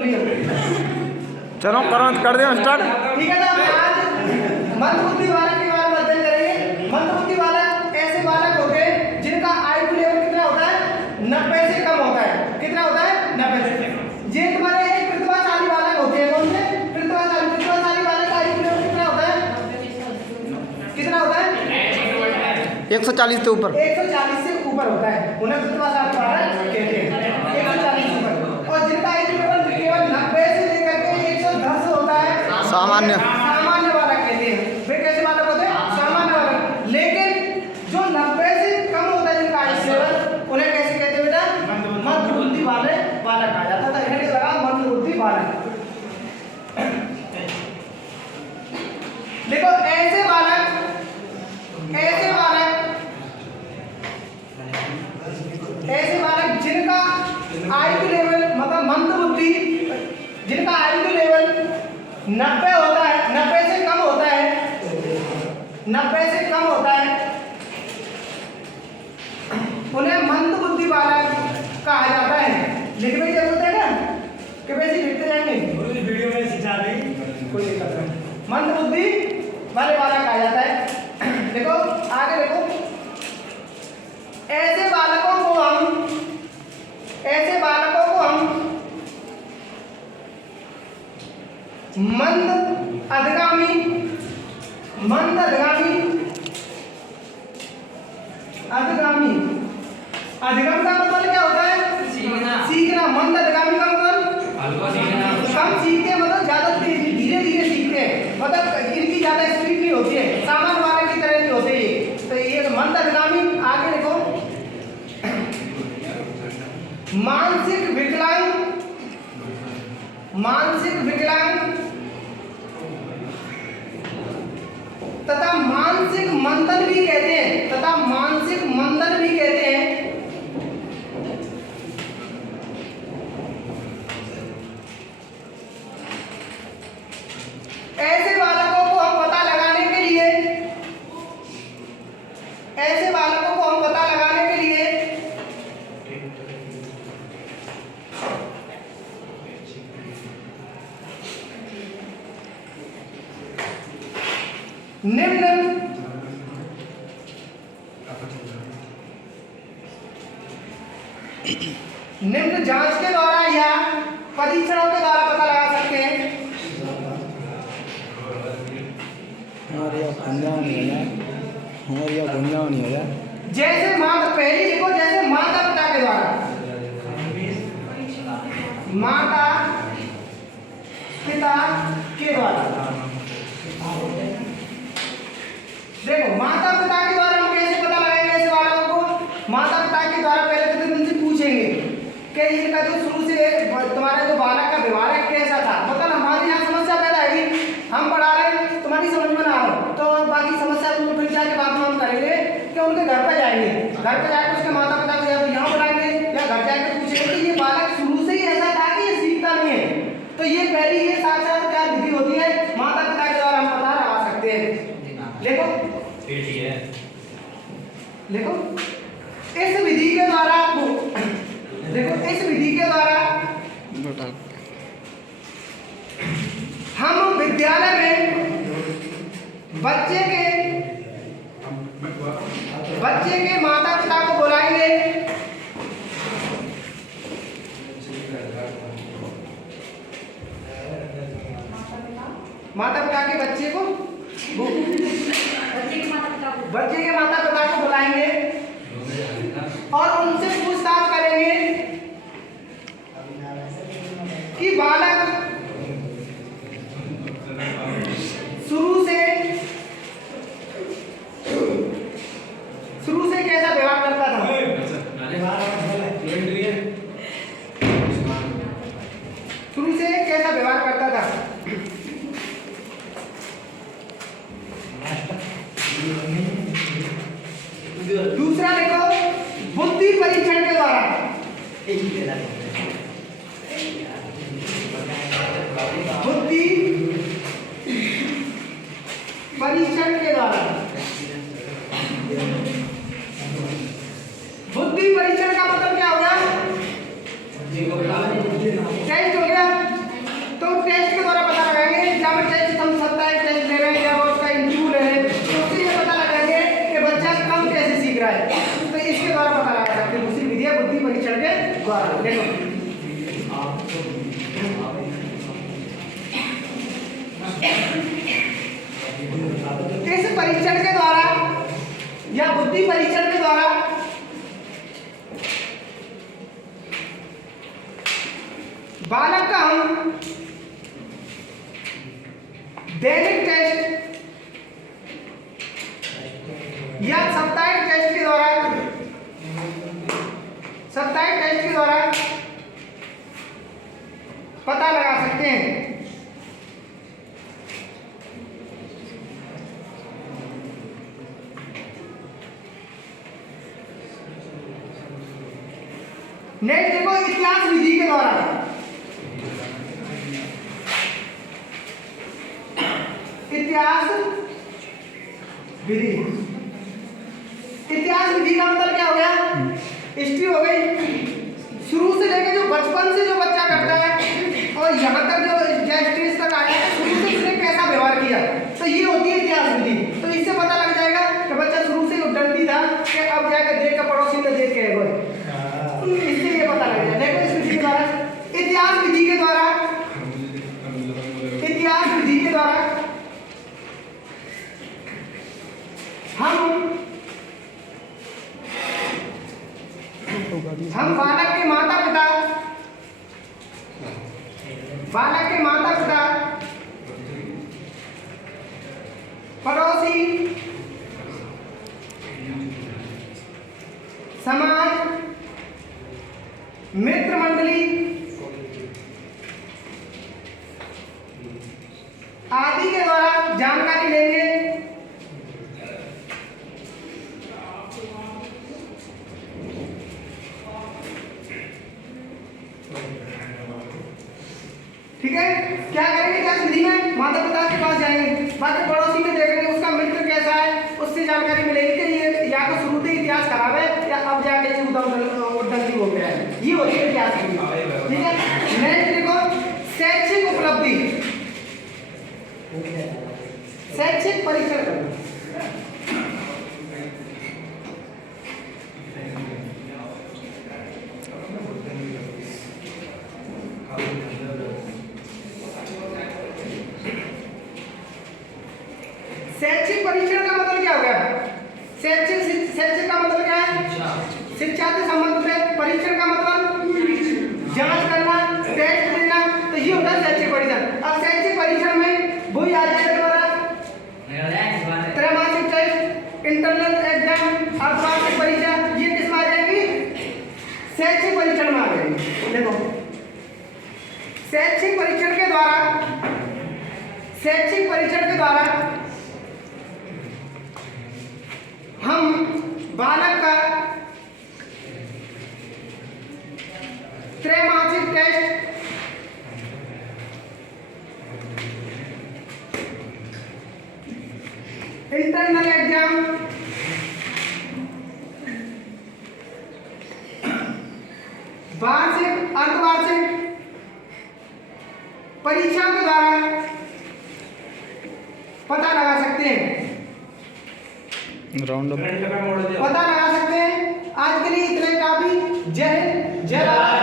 चलो कर they start. ठीक है ना। आज मंदबुद्धि बालक के बारे में अध्ययन करेंगे। मंदबुद्धि बालक ऐसे बालक होते हैं जिनका IQ लेवल कितना होता है, 90 से कम होता है। कितना होता है, 90 से। ये तुम्हारे एक प्रतिभाशाली बालक होते हैं। कौन से प्रतिभाशाली बालक का IQ लेवल कितना होता है, कितना होता है, 140 से ऊपर, 140 से ऊपर होता है। उन्हें प्रतिभाशाली बालक कहते हैं, 140 से ऊपर। और जिनका IQ लेवल केवल 90 से लेकर के 110 होता है, सामान्य बालक कहते हैं। वे कैसे बालक होते हैं, सामान्य बालक। लेकिन जो 90 से कम होता है जिनका IQ लेवल, उन्हें कैसे कहते हैं बेटा, मंदबुद्धि वाले बालक कहा जाता था। इन्हें लगा मंदबुद्धि बालक। देखो ऐसे बालक जिनका IQ लेवल मतलब मंदबुद्धि, जिनका IQ लेवल 90 होता है, 90 से कम होता है, 90 से कम होता है, उन्हें मंदबुद्धि बालक कहा जाता है। लिखने की जरूरत है ना, कि वैसे लिखते जाएंगे, वीडियो में सिखा देंगे, कोई दिक्कत नहीं। मंदबुद्धि वाले बालक कहा जाता है। देखो आगे देखो, ऐसे बालकों को हम मंद अधगामी अधिगम का मतलब क्या होता है, सीखना। मंद अधगामी का मतलब कम सीखते हैं, मतलब ज्यादा धीरे सीखते हैं, मतलब इनकी ज्यादा स्पीड नहीं होती है, सामान्य बालक की तरह नहीं होते ये। तो ये मंद अधगामी। आगे देखो, मानसिक विकलांग तथा मानसिक मंदन भी कहते हैं, ऐसे बालकों को हम पता लगाने के लिए निम्न जांच के द्वारा या परीक्षणों के द्वारा पता लगा सकते हैं। जैसे पहली देखो, जैसे माता पिता के द्वारा, देखो माता पिता के द्वारा हम कैसे पता लगाएंगे ऐसे बालकों को। माता पिता के द्वारा पहले तो तुम इनसे पूछेंगे कि इनका जो शुरू से तुम्हारा जो बालक का व्यवहार है कैसा था। मतलब हमारे यहाँ समस्या पैदा है, हम पढ़ा रहे हैं, तुम्हारी समझ में ना आ रहा तो बाकी समस्या तुमको फिर जाके बाद में हम करेंगे कि उनके घर पर जाएंगे, घर पर जाकर उसके माता पिता को या तो यहाँ बुलाएंगे या घर जाकर पूछेंगे कि ये बालक शुरू से ही ऐसा था कि ये सीखता नहीं है। तो ये पहली ये साक्षात्कार विधि होती है, माता पिता के द्वारा हम पता लगा सकते हैं। देखो इस विधि के द्वारा हम विद्यालय में बच्चे के माता पिता को बुलाएंगे, माता पिता के बच्चे के माता पिता को बुलाएंगे और उनसे पूछताछ करेंगे कि बालक शुरू से कैसा व्यवहार करता था। शुरू से कैसा व्यवहार करता था। दूसरा देखो, बुद्धि परीक्षण के द्वारा, बुद्धि परीक्षण के द्वारा, बुद्धि परीक्षण का मतलब क्या हो गया, टेस्ट हो गया। इस परीक्षण के द्वारा या बुद्धि परीक्षण के द्वारा बालक का हम दैनिक टेस्ट या साप्ताहिक टेस्ट के द्वारा पता लगा सकते हैं। नेक्स्ट देखो इतिहास विधि के द्वारा। इतिहास विधि का मतलब क्या हो गया? हिस्ट्री हो गई, शुरू से लेकर जो बचपन से जो बच्चा करता है और यहाँ तक जो स्टेज तक आया है, शुरू से उसने कैसा व्यवहार किया, तो ये होती है इतिहास विधि। तो इससे पता लग जाएगा कि बच्चा शुरू से डरती था कि अब जाकर देख कर पड़ोसी में देख के इससे ये पता लग जाएगा। देखो इस विधि के द्वारा, इतिहास विधि के द्वारा हम बालक के माता पिता पड़ोसी समाज मित्र मंडली आदि के द्वारा जानकारी लेंगे। ठीक है, क्या करेंगे? क्या विधि में माता पिता के पास जाएंगे, बाकी पड़ोसी में देखेंगे उसका मित्र कैसा है, उससे जानकारी मिलेगी कि ये या तो शुरू से इतिहास खराब है या अब जाके उद्दंडी हो गया है। ये होती है इतिहास विधि। ठीक है, नेक्स्ट देखो शैक्षिक उपलब्धि, शैक्षिक परीक्षण। शैक्षिक परीक्षण का मतलब क्या हो गया? शैक्षिक का मतलब क्या है? शिक्षा से संबंधित। परीक्षण का मतलब जांच करना, टेस्ट देना, तो ये होता है शैक्षिक परीक्षण। अब शैक्षिक परीक्षण में वही आ जाएगा तुम्हारा त्रैमासिक टेस्ट, इंटरनल एग्जाम, अर्धवार्षिक परीक्षा, ये किस में आ जाएगी? शैक्षिक परीक्षण में आ जाएगी। देखो शैक्षिक परीक्षण के द्वारा हम बालक का त्रैमासिक टेस्ट, इंटरनल एग्जाम, वार्षिक अर्धवार्षिक परीक्षा के द्वारा पता लगा सकते हैं। राउंड अप पता लगा सकते हैं। आज के लिए इतना काफी। जय हिंद, जय भारत।